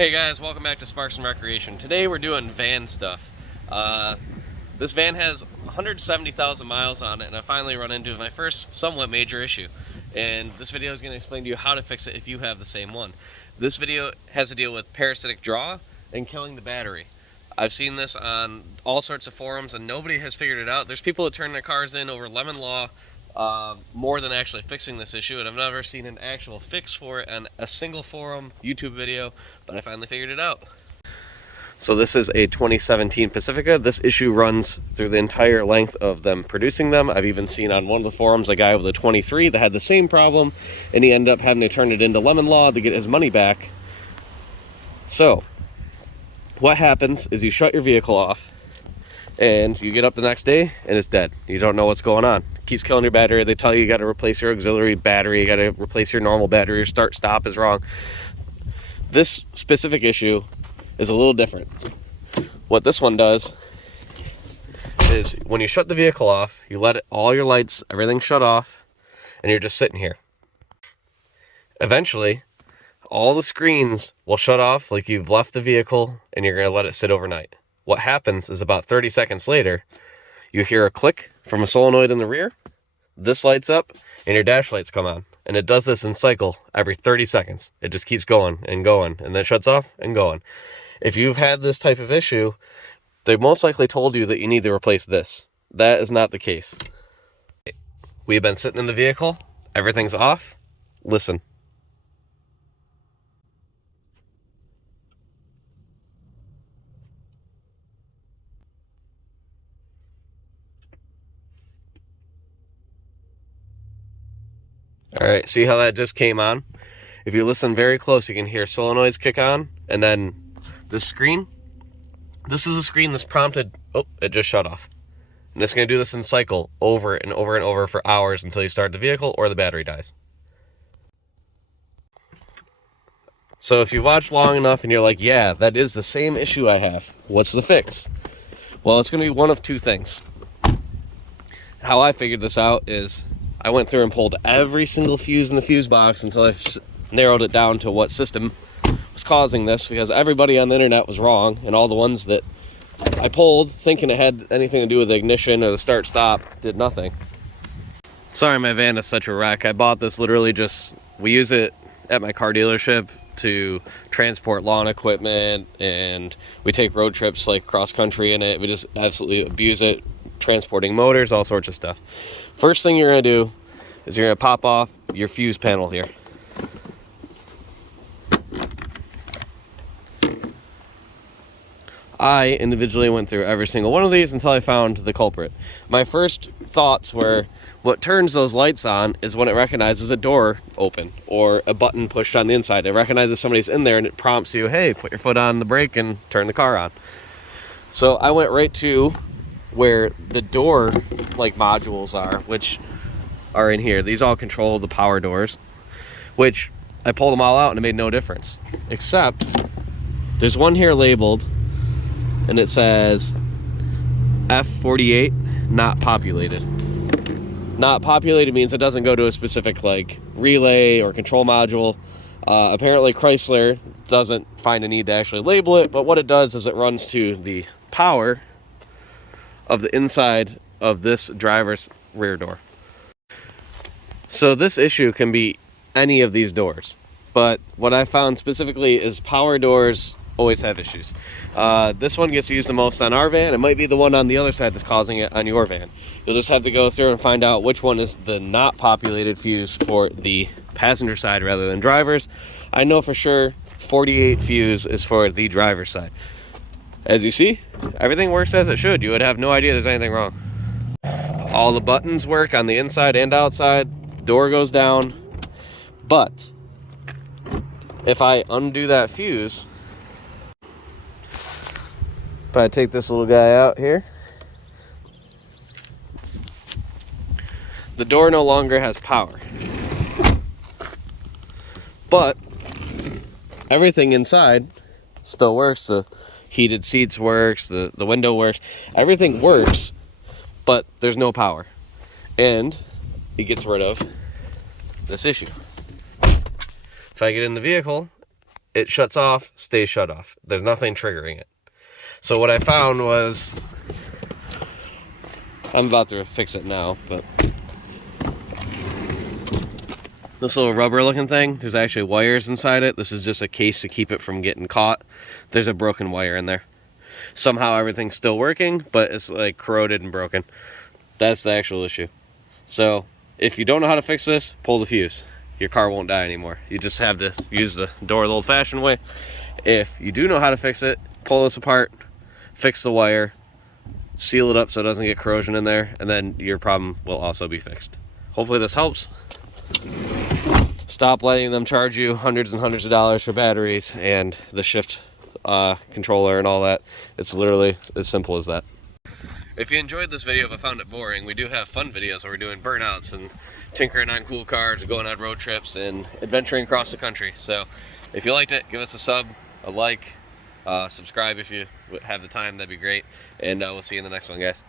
Hey guys, welcome back to Sparks and Recreation. Today we're doing van stuff. This van has 170,000 miles on it, and I finally run into my first somewhat major issue. And this video is going to explain to you how to fix it if you have the same one. This video has to deal with parasitic draw and killing the battery. I've seen this on all sorts of forums and nobody has figured it out. There's people that turn their cars in over lemon law more than actually fixing this issue, and I've never seen an actual fix for it on a single forum YouTube video, but I finally figured it out. So this is a 2017 Pacifica. This issue runs through the entire length of them producing them. I've even seen on one of the forums a guy with a 23 that had the same problem, and he ended up having to turn it into lemon law to get his money back. So what happens is you shut your vehicle off and you get up the next day and it's dead. You don't know what's going on. It keeps killing your battery. They tell you got to replace your auxiliary battery, you got to replace your normal battery, your start stop is wrong. This specific issue is a little different. What this one does is when you shut the vehicle off, you let all your lights, everything shut off, and you're just sitting here. Eventually, all the screens will shut off like you've left the vehicle and you're going to let it sit overnight. What happens is about 30 seconds later, you hear a click from a solenoid in the rear, this lights up, and your dash lights come on. And it does this in cycle every 30 seconds. It just keeps going, and then it shuts off and going. If you've had this type of issue, they most likely told you that you need to replace this. That is not the case. We've been sitting in the vehicle, everything's off. Listen. All right, see how that just came on? If you listen very close, you can hear solenoids kick on, and then this screen, this is a screen that's prompted, oh, it just shut off. And it's gonna do this in cycle over and over and over for hours until you start the vehicle or the battery dies. So if you watch long enough and you're like, yeah, that is the same issue I have, what's the fix? Well, it's gonna be one of two things. How I figured this out is I went through and pulled every single fuse in the fuse box until I narrowed it down to what system was causing this, because everybody on the internet was wrong, and all the ones that I pulled thinking it had anything to do with the ignition or the start stop did nothing. Sorry, my van is such a wreck. I bought this literally we use it at my car dealership to transport lawn equipment, and we take road trips like cross country in it. We just absolutely abuse it, transporting motors, all sorts of stuff. First thing you're gonna do is you're gonna pop off your fuse panel here. I individually went through every single one of these until I found the culprit. My first thoughts were, what turns those lights on is when it recognizes a door open or a button pushed on the inside. It recognizes somebody's in there and it prompts you, hey, put your foot on the brake and turn the car on. So I went right to where the door modules are, which are in here. These all control the power doors, which I pulled them all out and it made no difference, except there's one here labeled and it says F48 not populated. Not populated means it doesn't go to a specific relay or control module. Apparently Chrysler doesn't find a need to actually label it, but what it does is it runs to the power of the inside of this driver's rear door. So this issue can be any of these doors, but what I found specifically is power doors always have issues. This one gets used the most on our van. It might be the one on the other side that's causing it on your van. You'll just have to go through and find out which one is the not populated fuse for the passenger side rather than driver's. I know for sure 48 fuse is for the driver's side. As you see, everything works as it should. You would have no idea there's anything wrong. All the buttons work on the inside and outside. Door goes down. But if I undo that fuse, if I take this little guy out here, the door no longer has power. But everything inside still works. The heated seats works, the window works, everything works, but there's no power. And it gets rid of this issue. If I get in the vehicle it shuts off, stays shut off. There's nothing triggering it. So what I found was, I'm about to fix it now, but this little rubber looking thing, there's actually wires inside it. This is just a case to keep it from getting caught. There's a broken wire in there. Somehow everything's still working, but it's like corroded and broken. That's the actual issue. So if you don't know how to fix this, pull the fuse. Your car won't die anymore. You just have to use the door the old-fashioned way. If you do know how to fix it, pull this apart, fix the wire, seal it up so it doesn't get corrosion in there, and then your problem will also be fixed. Hopefully this helps. Stop letting them charge you hundreds and hundreds of dollars for batteries and the shift controller and all that. It's literally as simple as that. If you enjoyed this video but found it boring, we do have fun videos where we're doing burnouts and tinkering on cool cars, going on road trips, and adventuring across the country. So if you liked it, give us a sub, a like, subscribe if you have the time, that'd be great. And we'll see you in the next one, guys.